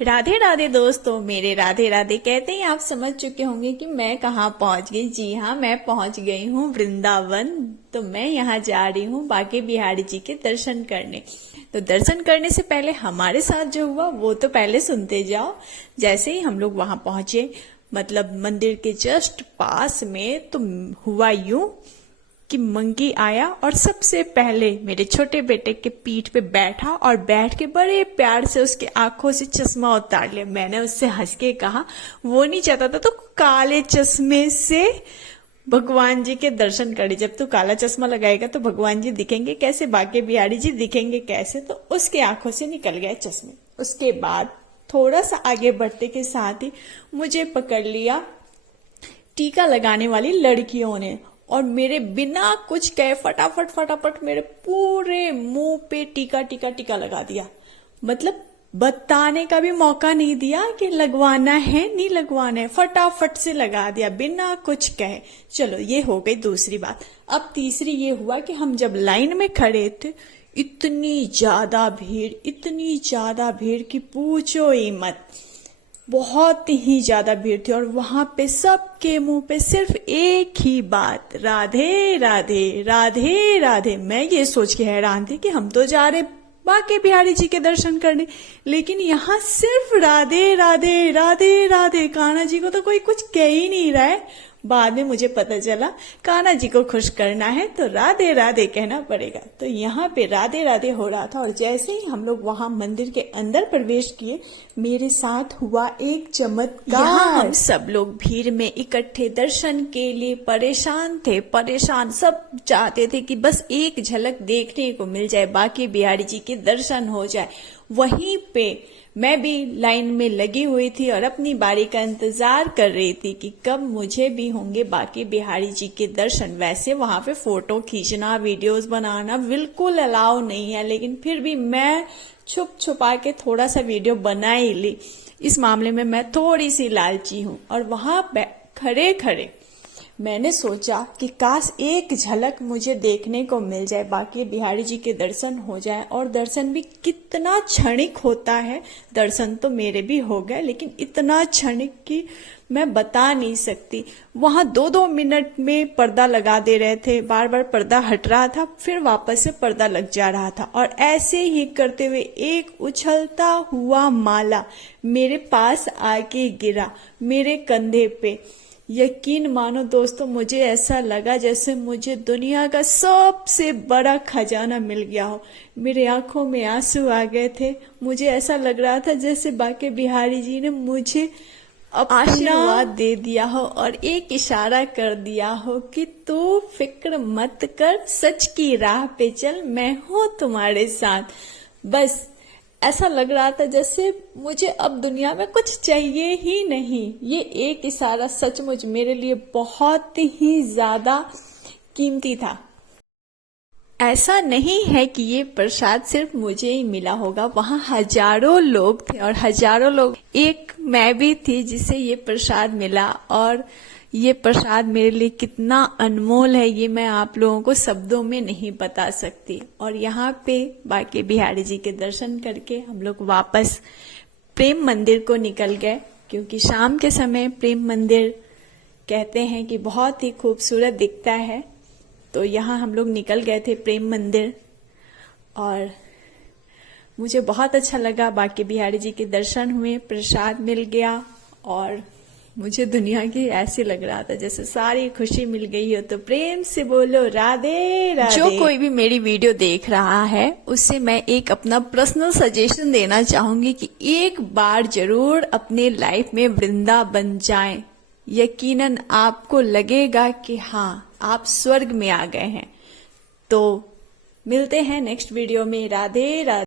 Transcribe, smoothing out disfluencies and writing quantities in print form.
राधे राधे दोस्तों, मेरे राधे राधे कहते ही आप समझ चुके होंगे कि मैं कहाँ पहुंच गई। जी हाँ, मैं पहुंच गई हूँ वृंदावन। तो मैं यहाँ जा रही हूँ बांके बिहारी जी के दर्शन करने। तो दर्शन करने से पहले हमारे साथ जो हुआ वो तो पहले सुनते जाओ। जैसे ही हम लोग वहां पहुंचे, मतलब मंदिर के जस्ट पास में, तो हुआ यूं कि मंकी आया और सबसे पहले मेरे छोटे बेटे के पीठ पे बैठा और बैठ के बड़े प्यार से उसके आंखों से चश्मा उतार लिया। मैंने उससे हंस के कहा, वो नहीं चाहता था तो काले चश्मे से भगवान जी के दर्शन करे। जब तू काला चश्मा लगाएगा तो भगवान जी दिखेंगे कैसे, बांके बिहारी जी दिखेंगे कैसे? तो उसके आंखों से निकल गए चश्मे। उसके बाद थोड़ा सा आगे बढ़ते के साथ ही मुझे पकड़ लिया टीका लगाने वाली लड़कियों ने, और मेरे बिना कुछ कहे फटाफट फटाफट मेरे पूरे मुंह पे टीका टीका टीका लगा दिया। मतलब बताने का भी मौका नहीं दिया कि लगवाना है नहीं लगवाना है, फटाफट से लगा दिया बिना कुछ कहे। चलो, ये हो गई दूसरी बात। अब तीसरी ये हुआ कि हम जब लाइन में खड़े थे, इतनी ज्यादा भीड़ कि पूछो ही मत। बहुत ही ज्यादा भीड़ थी और वहां पे सबके मुंह पे सिर्फ एक ही बात, राधे राधे राधे राधे। मैं ये सोच के हैरान थी कि हम तो जा रहे बांके बिहारी जी के दर्शन करने, लेकिन यहाँ सिर्फ राधे राधे राधे राधे। कान्हा जी को तो कोई कुछ कह ही नहीं रहा है। बाद में मुझे पता चला कान्हा जी को खुश करना है तो राधे राधे कहना पड़ेगा। तो यहाँ पे राधे राधे हो रहा था। और जैसे ही हम लोग वहां मंदिर के अंदर प्रवेश किए, मेरे साथ हुआ एक चमत्कार। हम सब लोग भीड़ में इकट्ठे दर्शन के लिए परेशान थे। सब चाहते थे कि बस एक झलक देखने को मिल जाए, बांके बिहारी जी के दर्शन हो जाए। वहीं पे मैं भी लाइन में लगी हुई थी और अपनी बारी का इंतजार कर रही थी कि कब मुझे भी होंगे बांके बिहारी जी के दर्शन। वैसे वहां पे फोटो खींचना, वीडियोस बनाना बिल्कुल अलाउ नहीं है, लेकिन फिर भी मैं छुप छुपा के थोड़ा सा वीडियो बना ही ली। इस मामले में मैं थोड़ी सी लालची हूँ। और वहां खड़े खड़े मैंने सोचा कि काश एक झलक मुझे देखने को मिल जाए, बांके बिहारी जी के दर्शन हो जाए। और दर्शन भी कितना क्षणिक होता है। दर्शन तो मेरे भी हो गए, लेकिन इतना क्षणिक कि मैं बता नहीं सकती। वहां 2-2 मिनट में पर्दा लगा दे रहे थे, बार बार पर्दा हट रहा था, फिर वापस से पर्दा लग जा रहा था। और ऐसे ही करते हुए एक उछलता हुआ माला मेरे पास आके गिरा, मेरे कंधे पे। यकीन मानो दोस्तों, मुझे ऐसा लगा जैसे मुझे दुनिया का सबसे बड़ा खजाना मिल गया हो। मेरे आंखों में आंसू आ गए थे। मुझे ऐसा लग रहा था जैसे बांके बिहारी जी ने मुझे आशीर्वाद दे दिया हो और एक इशारा कर दिया हो कि तू फिक्र मत कर, सच की राह पे चल, मैं हूं तुम्हारे साथ। बस ऐसा लग रहा था जैसे मुझे अब दुनिया में कुछ चाहिए ही नहीं। ये एक इशारा सचमुच मेरे लिए बहुत ही ज्यादा कीमती था। ऐसा नहीं है कि ये प्रसाद सिर्फ मुझे ही मिला होगा, वहां हजारों लोग थे और हजारों लोग, एक मैं भी थी जिसे ये प्रसाद मिला। और ये प्रसाद मेरे लिए कितना अनमोल है ये मैं आप लोगों को शब्दों में नहीं बता सकती। और यहाँ पे बांके बिहारी जी के दर्शन करके हम लोग वापस प्रेम मंदिर को निकल गए, क्योंकि शाम के समय प्रेम मंदिर कहते हैं कि बहुत ही खूबसूरत दिखता है। तो यहाँ हम लोग निकल गए थे प्रेम मंदिर और मुझे बहुत अच्छा लगा। बांके बिहारी जी के दर्शन हुए, प्रसाद मिल गया और मुझे दुनिया की ऐसे लग रहा था जैसे सारी खुशी मिल गई हो। तो प्रेम से बोलो राधे राधे। जो कोई भी मेरी वीडियो देख रहा है उससे मैं एक अपना पर्सनल सजेशन देना चाहूंगी कि एक बार जरूर अपने लाइफ में वृंदावन जाएं। यकीनन आपको लगेगा कि हाँ, आप स्वर्ग में आ गए हैं। तो मिलते हैं नेक्स्ट वीडियो में। राधे राधे।